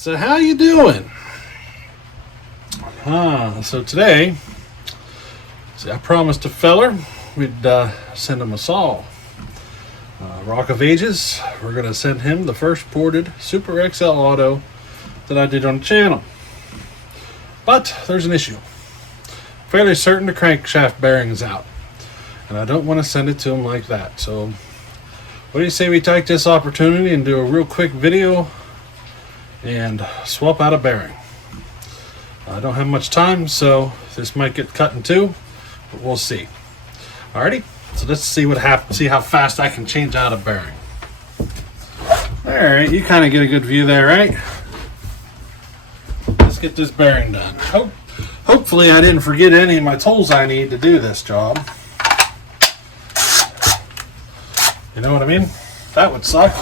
So how you doing? So today, I promised a feller we'd send him a saw. Rock of Ages, we're going to send him the first ported Super XL Auto that I did on the channel. But there's an issue. Fairly certain the crankshaft bearing is out, and I don't want to send it to him like that. So what do you say we take this opportunity and do a real quick video and swap out a bearing? I don't have much time, so this might get cut in two, but we'll see. Alrighty, so let's see what happens. See how fast I can change out a bearing. Alright, you kind of get a good view there, right? Let's get this bearing done. Hopefully I didn't forget any of my tools I need to do this job. You know what I mean? That would suck.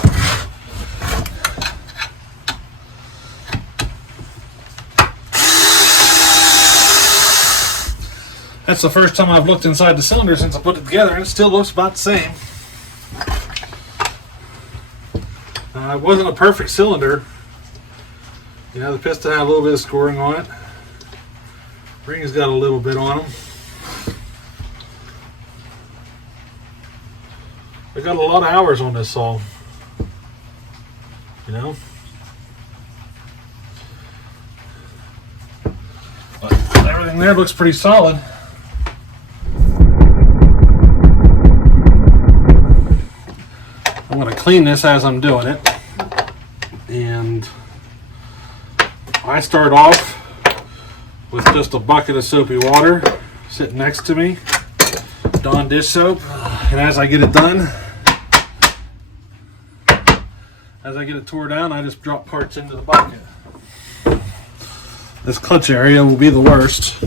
That's the first time I've looked inside the cylinder since I put it together, and it still looks about the same. It wasn't a perfect cylinder. You know, the piston had a little bit of scoring on it. Rings got a little bit on them. I got a lot of hours on this saw. You know? But everything there looks pretty solid. I'm going to clean this as I'm doing it, and I start off with just a bucket of soapy water sitting next to me, Dawn dish soap, and as I get it done, as I get it tore down, I just drop parts into the bucket. This clutch area will be the worst.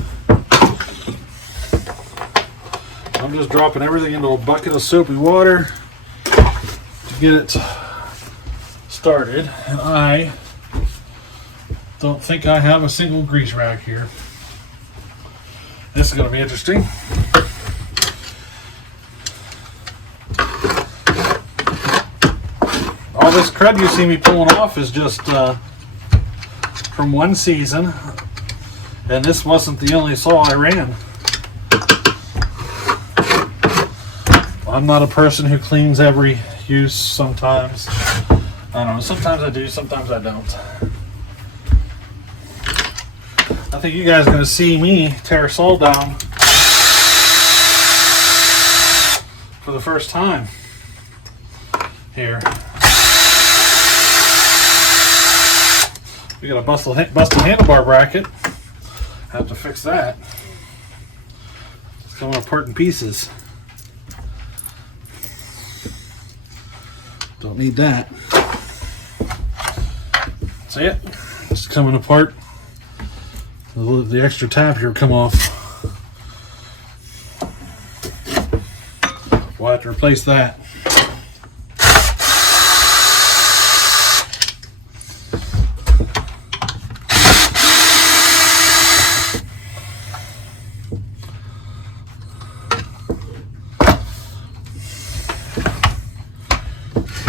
I'm just dropping everything into a bucket of soapy water get it started, and I don't think I have a single grease rack here. This is going to be interesting. All this crud you see me pulling off is just from one season, and this wasn't the only saw I ran. I'm not a person who cleans every use. Sometimes I don't know, sometimes I do, sometimes I don't. I think you guys are going to see me tear a saw down for the first time here. We got a busted handlebar bracket. Have to fix that. It's coming apart in pieces. Don't need that. See it? It's coming apart. The extra tab here come off. We'll have to replace that.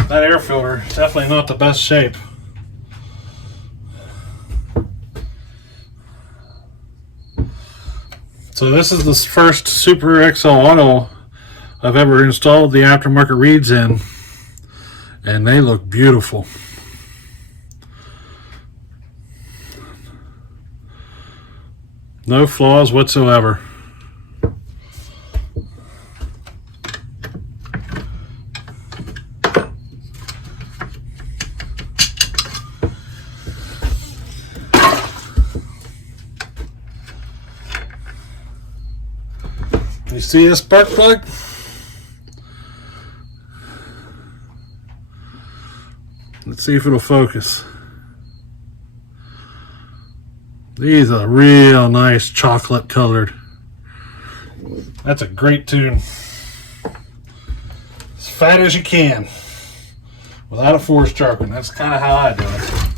That air filter is definitely not the best shape. So this is the first Super XL Auto I've ever installed the aftermarket reeds in, and they look beautiful. No flaws whatsoever. You see this spark plug? Let's see if it'll focus. These are real nice chocolate colored. That's a great tune. As fat as you can without a force sharpen. That's kind of how I do it.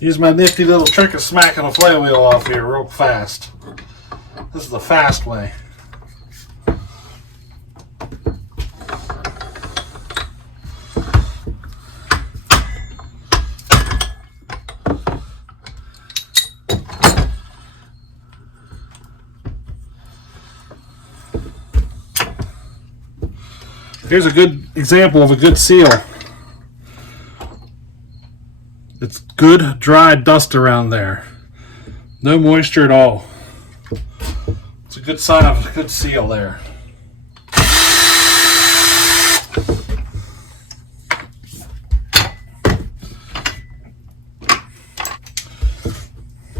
Use my nifty little trick of smacking a flywheel off here real fast. This is the fast way. Here's a good example of a good seal. It's good dry dust around there. No moisture at all. It's a good sign of a good seal there.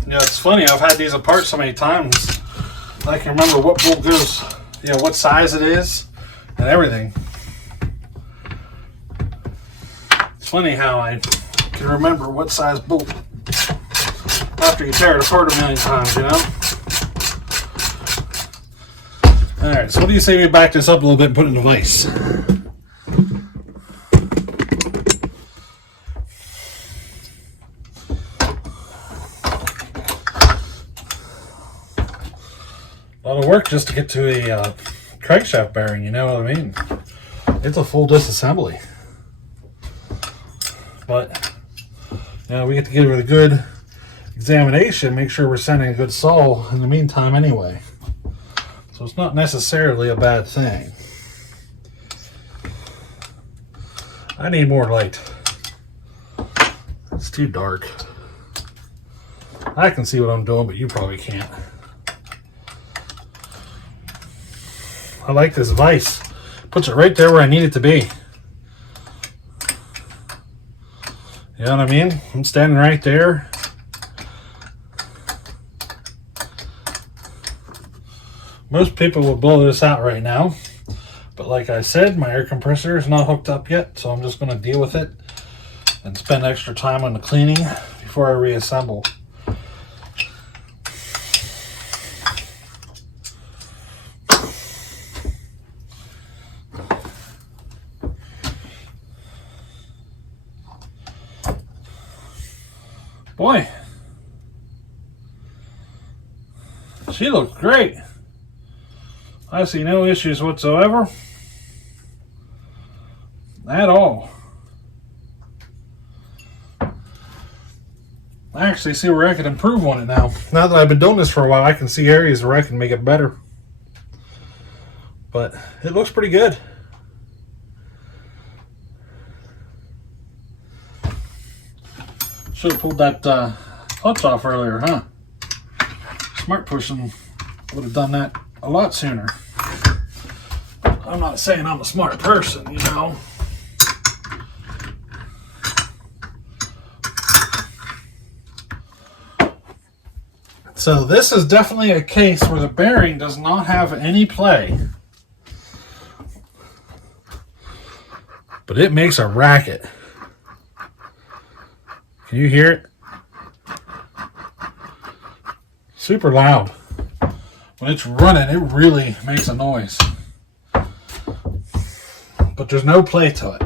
Yeah, it's funny. I've had these apart so many times. I can remember what bolt goes, what size it is and everything. It's funny how I can remember what size bolt after you tear it apart a million times, Alright, so what do you say we back this up a little bit and put it in a vise? A lot of work just to get to a crankshaft bearing, you know what I mean? It's a full disassembly. But, we get to give it a good examination, make sure we're sending a good saw in the meantime anyway. So it's not necessarily a bad thing. I need more light. It's too dark. I can see what I'm doing, but you probably can't. I like this vise. Puts it right there where I need it to be. You know what I mean? I'm standing right there. Most people will blow this out right now. But like I said, my air compressor is not hooked up yet, so I'm just going to deal with it and spend extra time on the cleaning before I reassemble. Boy, she looks great. I see no issues whatsoever at all. I actually see where I can improve on it now. Now that I've been doing this for a while, I can see areas where I can make it better. But it looks pretty good. Should have pulled that clutch off earlier, huh? Smart pushing would have done that a lot sooner. I'm not saying I'm a smart person, So this is definitely a case where the bearing does not have any play. But it makes a racket. Can you hear it? Super loud. When it's running, it really makes a noise. But there's no play to it.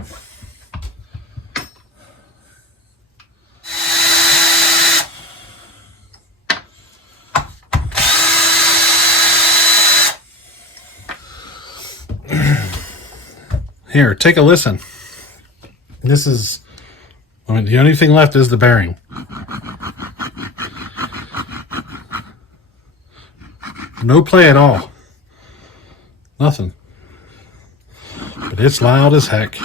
Here, take a listen. This is... the only thing left is the bearing. No play at all. Nothing. But it's loud as heck.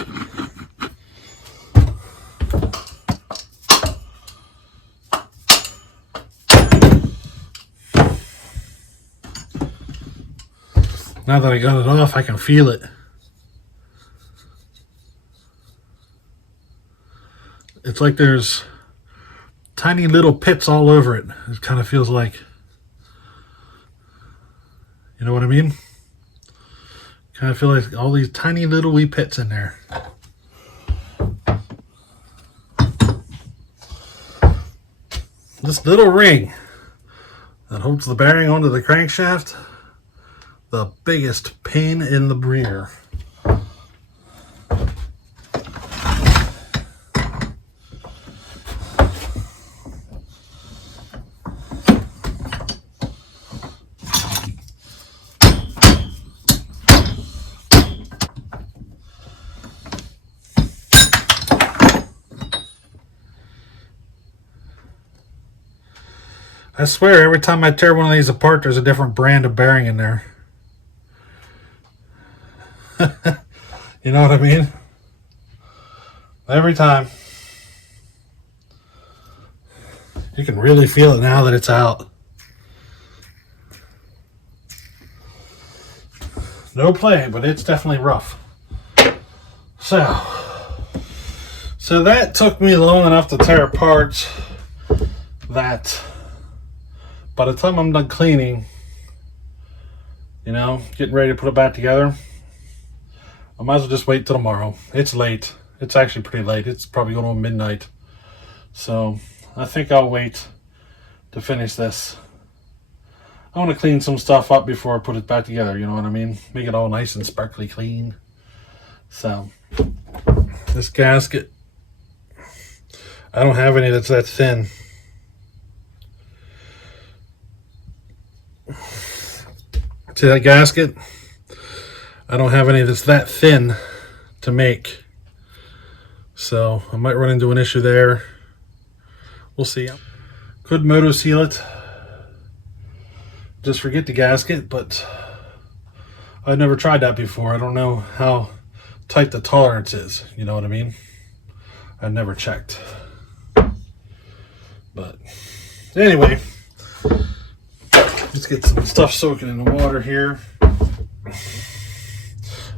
Now that I got it off, I can feel it. It's like there's tiny little pits all over it. It kind of feels like. You know what I mean? Kind of feel like all these tiny little wee pits in there. This little ring that holds the bearing onto the crankshaft, the biggest pain in the rear. I swear, every time I tear one of these apart, there's a different brand of bearing in there. You know what I mean? Every time. You can really feel it now that it's out. No play, but it's definitely rough. So that took me long enough to tear apart that by the time I'm done cleaning, you know, getting ready to put it back together, I might as well just wait till tomorrow. It's late. It's actually pretty late. It's probably going on midnight. So I think I'll wait to finish this. I want to clean some stuff up before I put it back together, you know what I mean? Make it all nice and sparkly clean. So this gasket, I don't have any that's that thin. See that gasket? I don't have any that's that thin to make. So I might run into an issue there. We'll see. Could moto seal it. Just forget the gasket, but I've never tried that before. I don't know how tight the tolerance is. You know what I mean? I've never checked. But anyway, let's get some stuff soaking in the water here.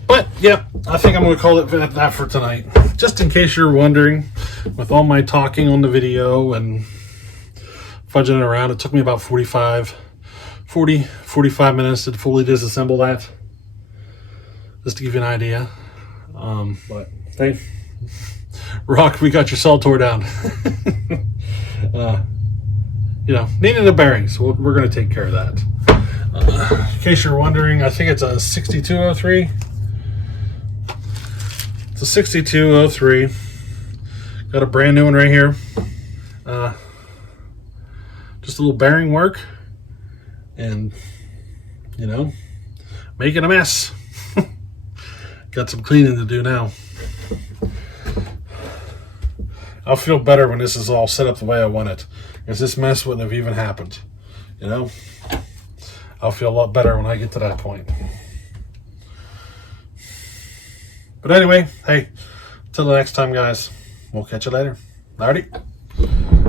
But yeah, I think I'm going to call it that for tonight. Just in case you're wondering, with all my talking on the video and fudging it around, it took me about 45 minutes to fully disassemble that. Just to give you an idea. But hey, Rock, we got your saw tore down. You know, needed a bearing, so we're going to take care of that. In case you're wondering, I think it's a 6203. It's a 6203. Got a brand new one right here. Just a little bearing work. And, you know, making a mess. Got some cleaning to do now. I'll feel better when this is all set up the way I want it, because this mess wouldn't have even happened. You know, I'll feel a lot better when I get to that point. But anyway, hey, till the next time, guys, we'll catch you later. Alrighty.